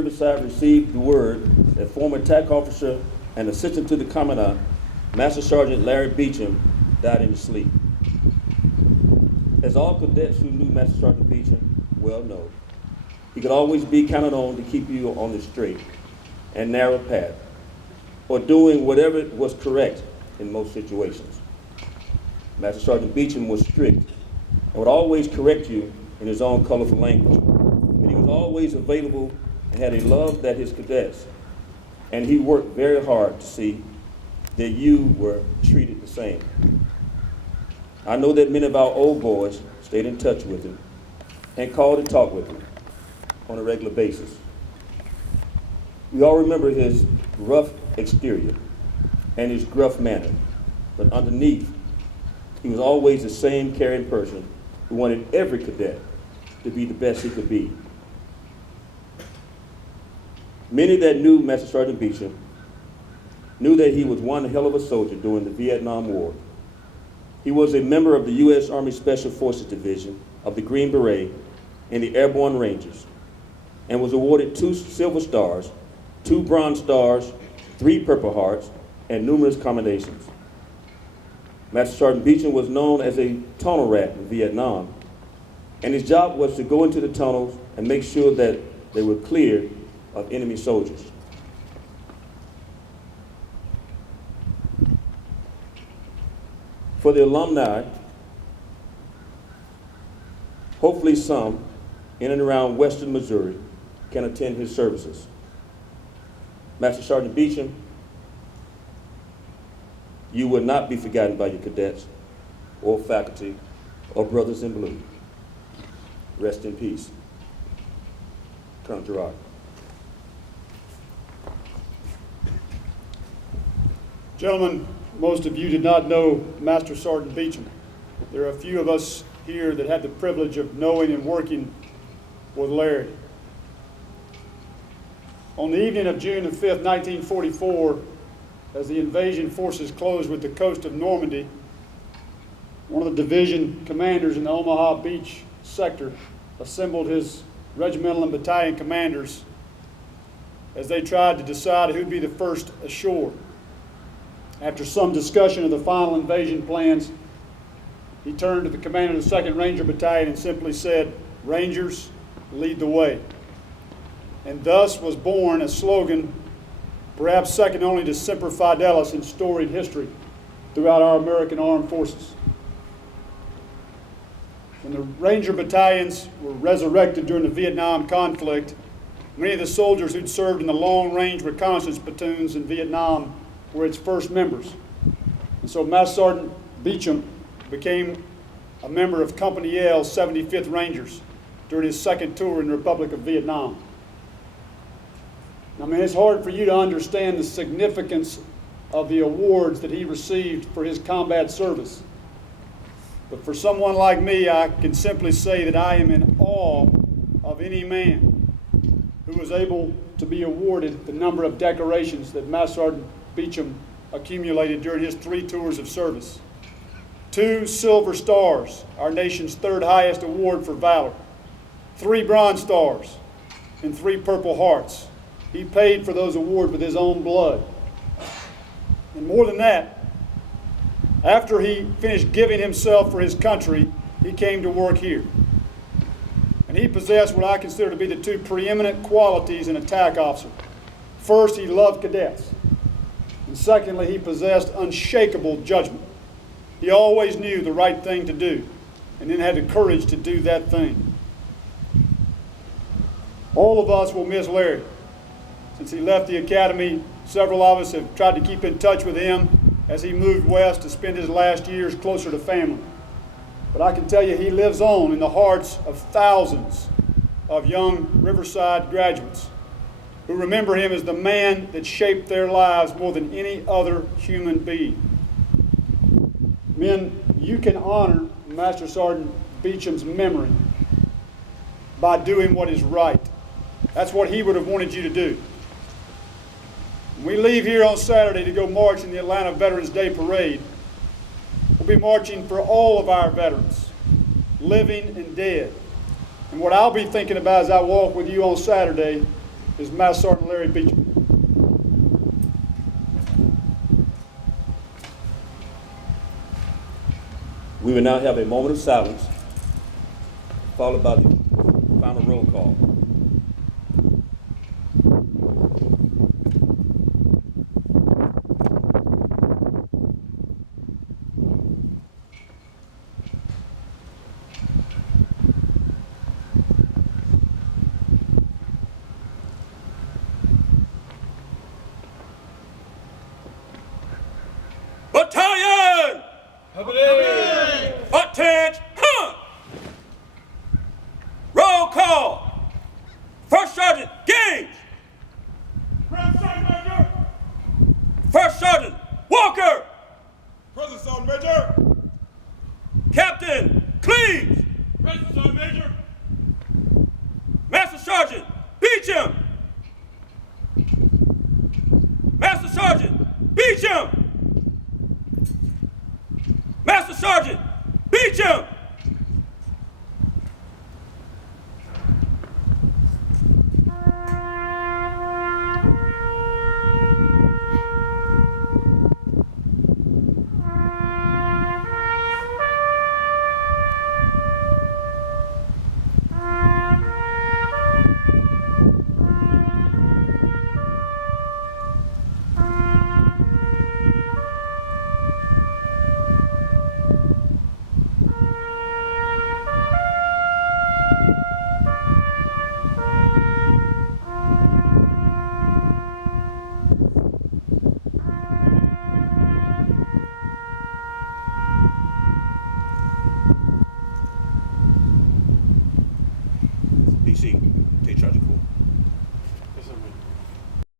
Riverside received the word that former attack officer and assistant to the commandant, Master Sergeant Larry Beauchamp, died in his sleep. As all cadets who knew Master Sergeant Beauchamp well know, he could always be counted on to keep you on the straight and narrow path, or doing whatever was correct in most situations. Master Sergeant Beauchamp was strict and would always correct you in his own colorful language, but he was always available and had a love that his cadets, and he worked very hard to see that you were treated the same. I know that many of our old boys stayed in touch with him and called to talk with him on a regular basis. We all remember his rough exterior and his gruff manner, but underneath, he was always the same caring person who wanted every cadet to be the best he could be. Many that knew Master Sergeant Beauchamp knew that he was one hell of a soldier during the Vietnam War. He was a member of the U.S. Army Special Forces Division of the Green Berets and the Airborne Rangers, and was awarded 2 Silver Stars, 2 Bronze Stars, 3 Purple Hearts, and numerous commendations. Master Sergeant Beauchamp was known as a tunnel rat in Vietnam, and his job was to go into the tunnels and make sure that they were clear of enemy soldiers. For the alumni, hopefully some in and around western Missouri can attend his services. Master Sergeant Beauchamp, you will not be forgotten by your cadets or faculty or brothers in blue. Rest in peace. Colonel Gerard. Gentlemen, most of you did not know Master Sergeant Beauchamp. There are a few of us here that had the privilege of knowing and working with Larry. On the evening of June the 5th, 1944, as the invasion forces closed with the coast of Normandy, one of the division commanders in the Omaha Beach sector assembled his regimental and battalion commanders as they tried to decide who'd be the first ashore. After some discussion of the final invasion plans, he turned to the commander of the 2nd Ranger Battalion and simply said, "Rangers, lead the way." And thus was born a slogan perhaps second only to Semper Fidelis in storied history throughout our American armed forces. When the Ranger battalions were resurrected during the Vietnam conflict, many of the soldiers who'd served in the long-range reconnaissance platoons in Vietnam were its first members. And so Master Sergeant Beauchamp became a member of Company L's 75th Rangers during his second tour in the Republic of Vietnam. I mean, it's hard for you to understand the significance of the awards that he received for his combat service. But for someone like me, I can simply say that I am in awe of any man who was able to be awarded the number of decorations that Master Sergeant Beauchamp accumulated during his 3 tours of service. 2 Silver Stars, our nation's 3rd highest award for valor. 3 Bronze Stars and 3 Purple Hearts. He paid for those awards with his own blood. And more than that, after he finished giving himself for his country, he came to work here. And he possessed what I consider to be the 2 preeminent qualities in an attack officer. First, he loved cadets. And secondly, he possessed unshakable judgment. He always knew the right thing to do, and then had the courage to do that thing. All of us will miss Larry. Since he left the academy, several of us have tried to keep in touch with him as he moved west to spend his last years closer to family. But I can tell you he lives on in the hearts of thousands of young Riverside graduates who remember him as the man that shaped their lives more than any other human being. Men, you can honor Master Sergeant Beauchamp's memory by doing what is right. That's what he would have wanted you to do. When we leave here on Saturday to go march in the Atlanta Veterans Day Parade, we'll be marching for all of our veterans, living and dead. And what I'll be thinking about as I walk with you on Saturday is Master Sergeant Larry Beauchamp. We will now have a moment of silence, followed by the final roll call. Battalion! Attention! Roll call! First Sergeant Gaines! Present, Sergeant Major! First Sergeant Walker! Present, Sergeant Major! Captain Cleves! Present, Sergeant Major! Master Sergeant Beauchamp! Master Sergeant Beauchamp! Master Sergeant Beauchamp!